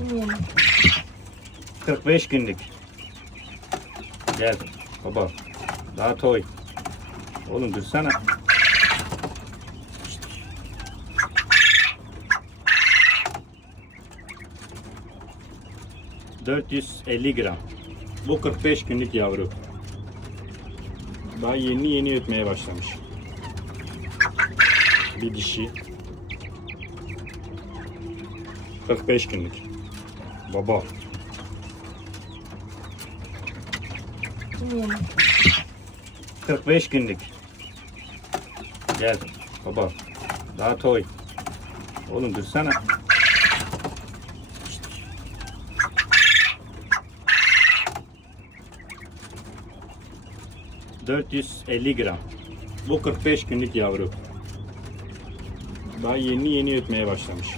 Bilmiyorum. 45 günlük. Gel baba. Daha toy. Oğlum dursana. 450 gram. Bu 45 günlük yavru. Daha yeni yeni ötmeye başlamış. Bir dişi. 45 günlük. Baba. Bilmiyorum. 45 günlük. Gel baba. Daha toy. Oğlum dursana. ...450 gram. Bu 45 günlük yavru. Daha yeni yeni ötmeye başlamış.